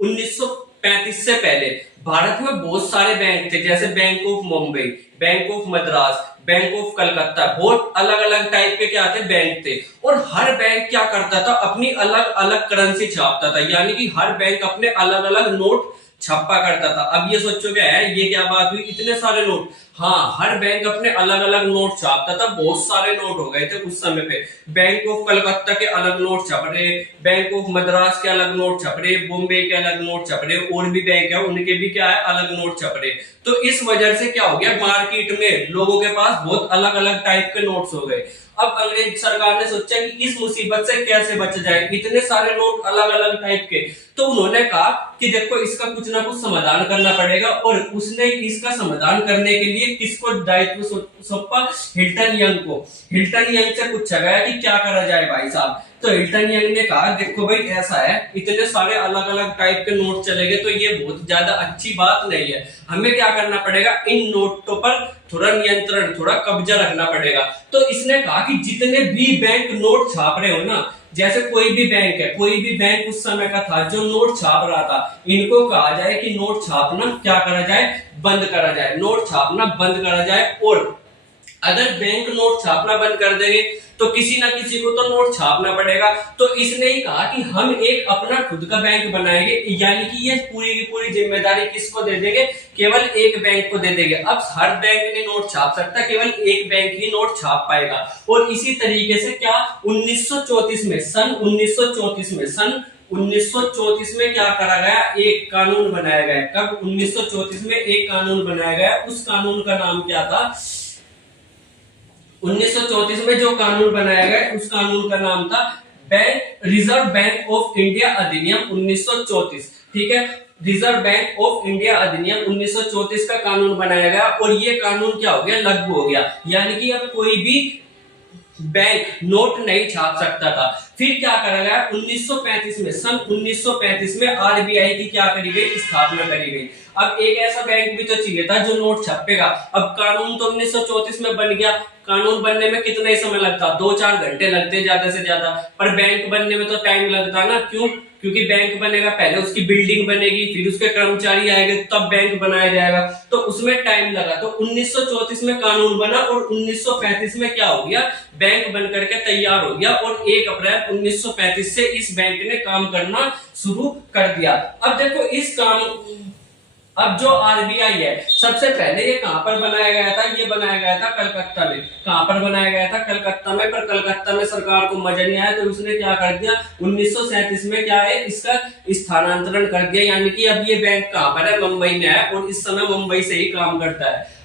1935 से पहले भारत में बहुत सारे बैंक थे, जैसे bank of Mumbai, bank of Madras, bank of Calcutta, बहुत अलग अलग टाइप के क्या थे बैंक थे। और हर बैंक क्या करता था, अपनी अलग अलग करेंसी छापता था, यानी कि हर बैंक अपने अलग अलग नोट छापा करता था। अब ये सोचो क्या है, ये क्या बात हुई, इतने सारे नोट। हाँ, हर बैंक अपने अलग अलग नोट छापता था, बहुत सारे नोट हो गए थे उस समय पे। बैंक ऑफ कलकत्ता के अलग नोट छप रहे, बैंक ऑफ मद्रास के अलग नोट छप रहे, बॉम्बे के अलग नोट छप रहे, और भी बैंक है उनके भी क्या है अलग नोट छप रहे। तो इस वजह से क्या हो गया, मार्केट में लोगों के पास बहुत अलग अलग टाइप के नोट्स हो गए। अब अंग्रेज सरकार ने सोचा कि इस मुसीबत से कैसे बचा जाए, इतने सारे नोट अलग अलग टाइप के। तो उन्होंने कहा कि देखो इसका कुछ ना कुछ समाधान करना पड़ेगा, और उसने इसका समाधान करने के लिए किसको दायित्व सौंपा, हिल्टन यंग को। हिल्टन यंग से पूछा गया कि क्या करा जाए भाई साहब। तो हिल्टन यंग ने कहा देखो भाई ऐसा है, इतने सारे अलग अलग टाइप के नोट चलेंगे तो ये बहुत ज्यादा अच्छी बात नहीं है, हमें क्या करना पड़ेगा, इन नोटों पर थोड़ा नियंत्रण, थोड़ा कब्जा रखना पड़ेगा। तो इसने कहा कि जितने भी बैंक नोट छाप रहे हो ना, जैसे कोई भी बैंक है, कोई भी बैंक उस समय का था जो नोट छाप रहा था, इनको कहा जाए कि नोट छापना क्या करा जाए, बंद करा जाए, नोट छापना बंद करा जाए। और अगर बैंक नोट छापना बंद कर देंगे तो किसी ना किसी को तो नोट छापना पड़ेगा। तो इसने ही कहा कि हम एक अपना खुद का बैंक बनाएंगे, यानी कि ये पूरी की पूरी जिम्मेदारी किसको दे देंगे, केवल एक बैंक को दे देंगे। अब हर बैंक नहीं नोट छाप सकता, केवल एक बैंक ही नोट छाप पाएगा। और इसी तरीके से क्या 1934 में, सन 1934 में क्या करा गया, एक कानून बनाया गया। कब? 1934 में एक कानून बनाया गया। उस कानून का नाम क्या था, 1934 में जो कानून बनाया गया उस कानून का नाम था रिजर्व बैंक ऑफ इंडिया अधिनियम 1934। ठीक है, रिजर्व बैंक ऑफ इंडिया अधिनियम 1934 का कानून बनाया गया। और ये कानून क्या हो गया, लागू हो गया, यानी कि अब कोई भी बैंक नोट नहीं छाप सकता था। फिर क्या करा गया 1935 में, सन 1935 में आरबीआई की क्या करी गई, स्थापना करी गई। अब एक ऐसा बैंक भी तो चाहिए था जो नोट छापेगा। अब कानून तो 1934 में बन गया, कानून बनने में कितना ही समय लगता, 2-4 घंटे लगते ज्यादा से ज्यादा, पर बैंक बनने में तो टाइम लगता ना। क्यों? क्योंकि बैंक बनेगा, पहले उसकी बिल्डिंग बनेगी, फिर उसके कर्मचारी आएंगे, तब बैंक बनाया जाएगा, तो उसमें टाइम लगा। तो 1934 में कानून बना और 1935 में क्या हो गया, बैंक बन करके तैयार हो गया। और 1 अप्रैल 1935 से इस बैंक ने काम करना शुरू कर दिया। अब देखो इस काम, अब जो आरबीआई है, सबसे पहले ये कहां पर बनाया गया था, ये बनाया गया था कलकत्ता में। कहां पर बनाया गया था, कलकत्ता में। पर कलकत्ता में सरकार को मजा नहीं आया, तो उसने क्या कर दिया, 1937 में क्या है, इसका स्थानांतरण कर दिया, यानी कि अब ये बैंक कहां पर है, मुंबई में है, और इस समय मुंबई से ही काम करता है।